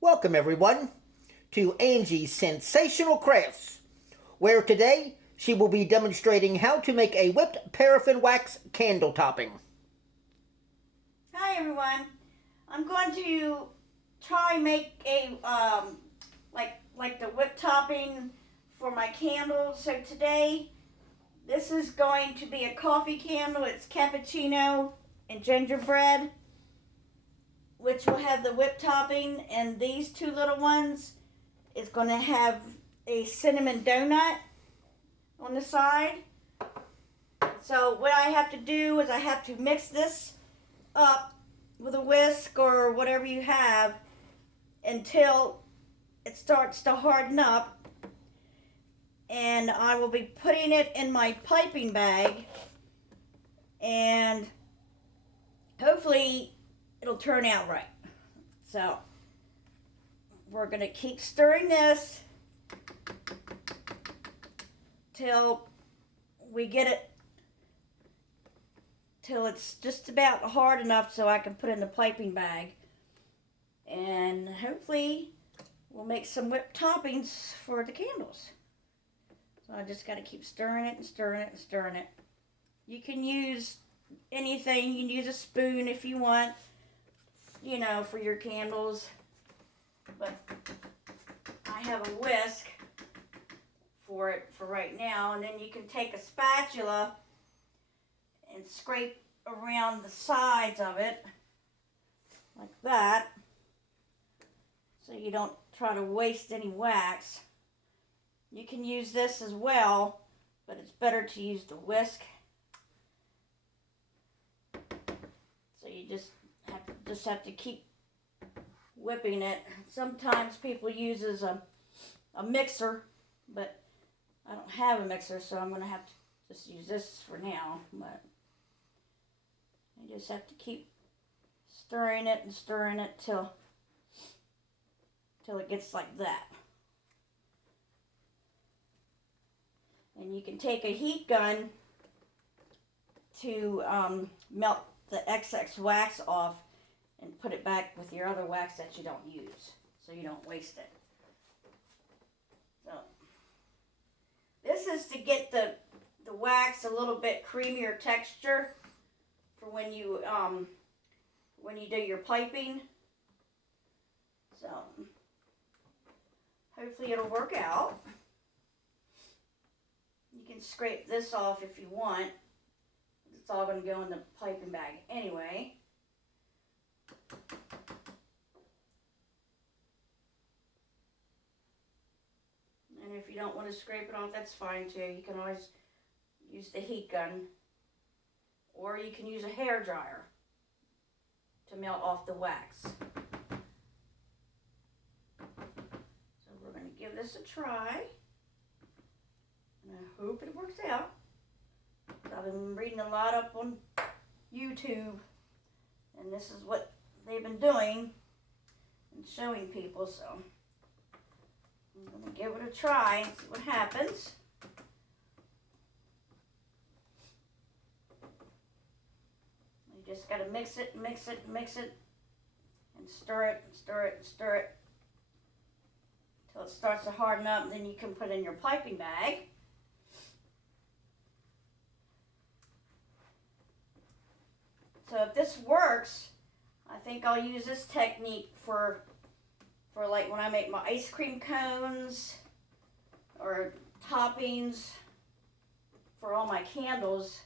Welcome everyone to Angie's Sensational Crafts, where today she will be demonstrating how to make a whipped paraffin wax candle topping. Hi everyone. I'm going to try make a like the whip topping for my candles. So today this is going to be a coffee candle. It's cappuccino and gingerbread, which will have the whip topping, and these two little ones is going to have a cinnamon donut on the side. So what I have to do is I have to mix this up with a whisk or whatever you have until it starts to harden up, and I will be putting it in my piping bag, and hopefully it'll turn out right. So we're going to keep stirring this till we get it till it's just about hard enough so I can put it in the piping bag, and hopefully we'll make some whipped toppings for the candles. So I just got to keep stirring it and stirring it and stirring it. You can use anything. You can use a spoon if you want, for your candles, but I have a whisk for it for right now. And then you can take a spatula and scrape around the sides of it like that, so you don't try to waste any wax. You can use this as well, but it's better to use the whisk. So you just have to keep whipping it. Sometimes people use a mixer, but I don't have a mixer, so I'm going to have to just use this for now. But you just have to keep stirring it and stirring it till it gets like that. And you can take a heat gun to melt the excess wax off and put it back with your other wax that you don't use, so you don't waste it. So this is to get the wax a little bit creamier texture for when you do your piping. So hopefully it'll work out. You can scrape this off if you want. It's all going to go in the piping bag anyway. And if you don't want to scrape it off, that's fine too. You can always use the heat gun, or you can use a hair dryer to melt off the wax. So we're going to give this a try, and I hope it works out. I've been reading a lot up on YouTube, and this is what they've been doing and showing people, so I'm going to give it a try and see what happens. You just got to mix it, mix it, mix it, and stir it, and stir it, and stir it until it starts to harden up, and then you can put it in your piping bag. So if this works, I think I'll use this technique for like when I make my ice cream cones or toppings for all my candles.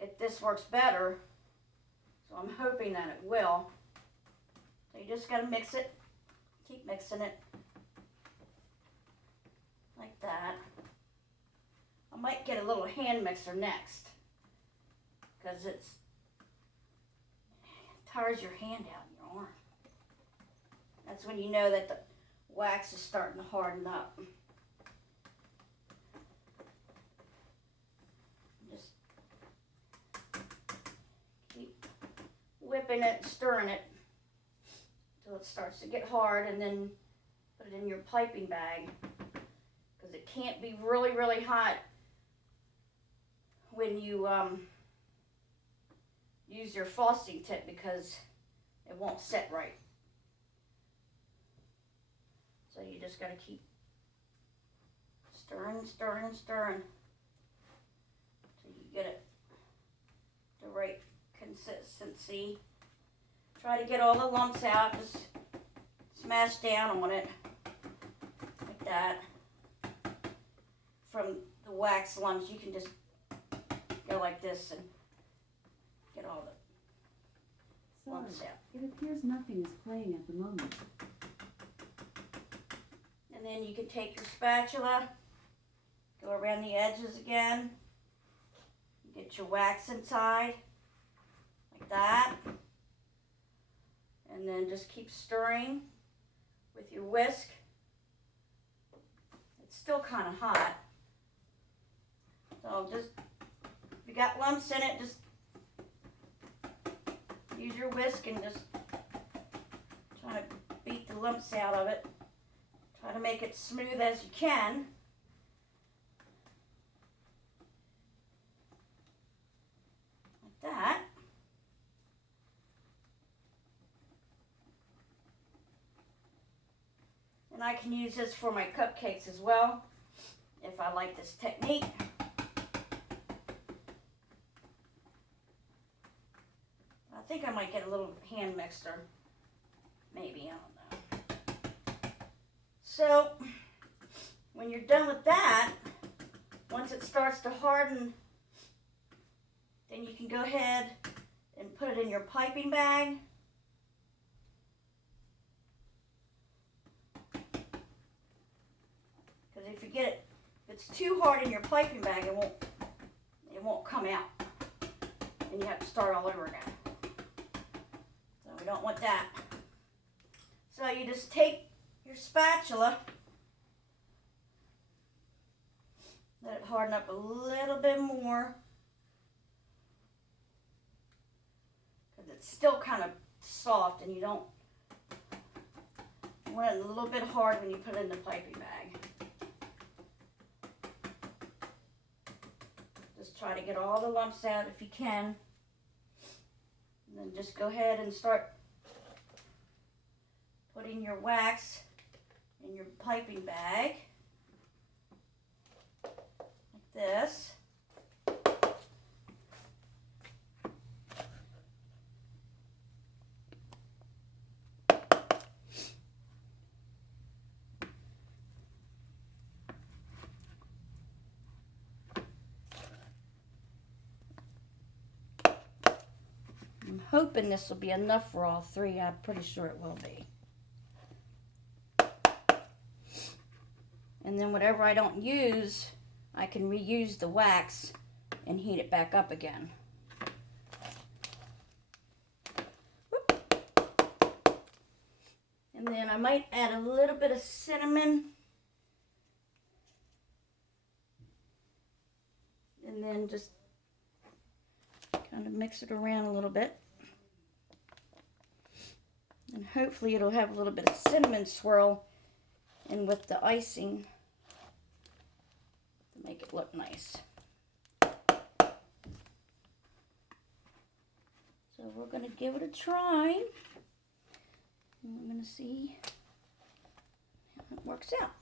If this works better, so I'm hoping that it will. So you just got to mix it, keep mixing it like that. I might get a little hand mixer next, because it tires your hand out in your arm. That's when you know that the wax is starting to harden up. Just keep whipping it, stirring it until it starts to get hard, and then put it in your piping bag, because it can't be really, really hot when you use your frosting tip, because it won't set right. So you just got to keep stirring, stirring, stirring until you get it the right consistency. Try to get all the lumps out. Just smash down on it like that. From the wax lumps, you can just go like this and get all the lumps out. It appears nothing is playing at the moment. And then you can take your spatula, go around the edges again, get your wax inside, like that. And then just keep stirring with your whisk. It's still kind of hot. So just, if you got lumps in it, just use your whisk and just try to beat the lumps out of it. Try to make it smooth as you can. Like that. And I can use this for my cupcakes as well, if I like this technique. I think I might get a little hand mixer. Maybe, I don't know. So, when you're done with that, once it starts to harden, then you can go ahead and put it in your piping bag. Because if you get it, if it's too hard in your piping bag, it won't come out. And you have to start all over again. So we don't want that. So you just take your spatula, let it harden up a little bit more, because it's still kind of soft and you want it a little bit hard when you put it in the piping bag. Just try to get all the lumps out if you can, and then just go ahead and start putting your wax in your piping bag, like this. I'm hoping this will be enough for all three. I'm pretty sure it will be. And then whatever I don't use, I can reuse the wax and heat it back up again. Whoop. And then I might add a little bit of cinnamon. And then just kind of mix it around a little bit. And hopefully it'll have a little bit of cinnamon swirl in with the icing to make it look nice. So we're going to give it a try. And we're going to see how it works out.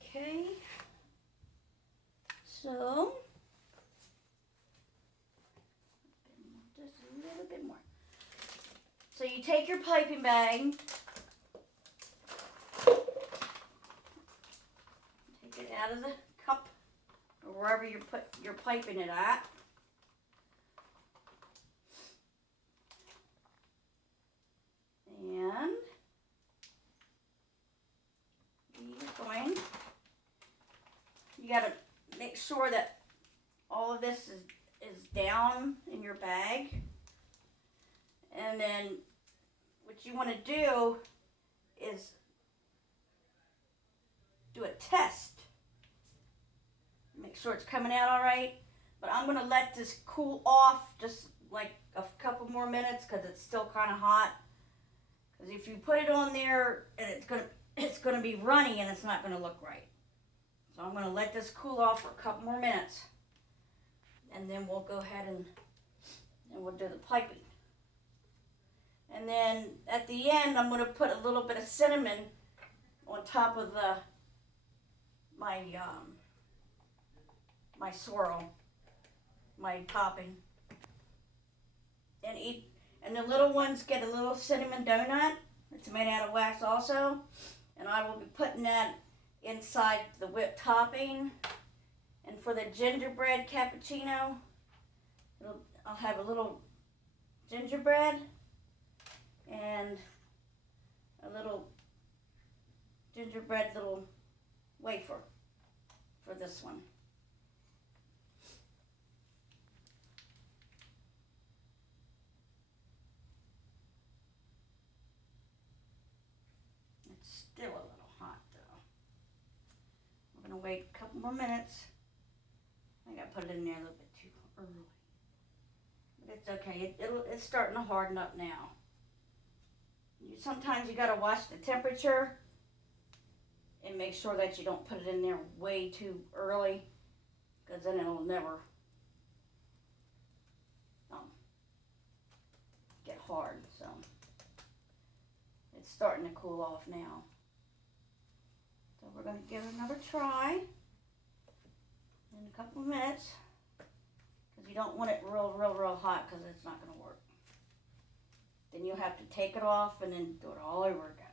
Okay. So just a little bit more. So you take your piping bag, take it out of the cup or wherever you're piping it at. And you got to make sure that all of this is down in your bag. And then what you want to do is do a test. Make sure it's coming out all right. But I'm going to let this cool off just like a couple more minutes because it's still kind of hot. Because if you put it on there and it's going to be runny and it's not going to look right. So I'm going to let this cool off for a couple more minutes. And then we'll go ahead and we'll do the piping. And then at the end, I'm going to put a little bit of cinnamon on top of my swirl, my topping. And the little ones get a little cinnamon donut. It's made out of wax also. And I will be putting that inside the whipped topping. And for the gingerbread cappuccino, I'll have a little gingerbread and a little gingerbread little wafer for this one. It's still a little hot though. I'm gonna wait a couple more minutes. I think I put it in there a little bit too early. But it's okay, it's starting to harden up now. Sometimes you gotta watch the temperature and make sure that you don't put it in there way too early, because then it'll never get hard. So it's starting to cool off now. So we're gonna give it another try in a couple of minutes, because you don't want it real hot, because it's not gonna work. Then you'll have to take it off and then do it all over again.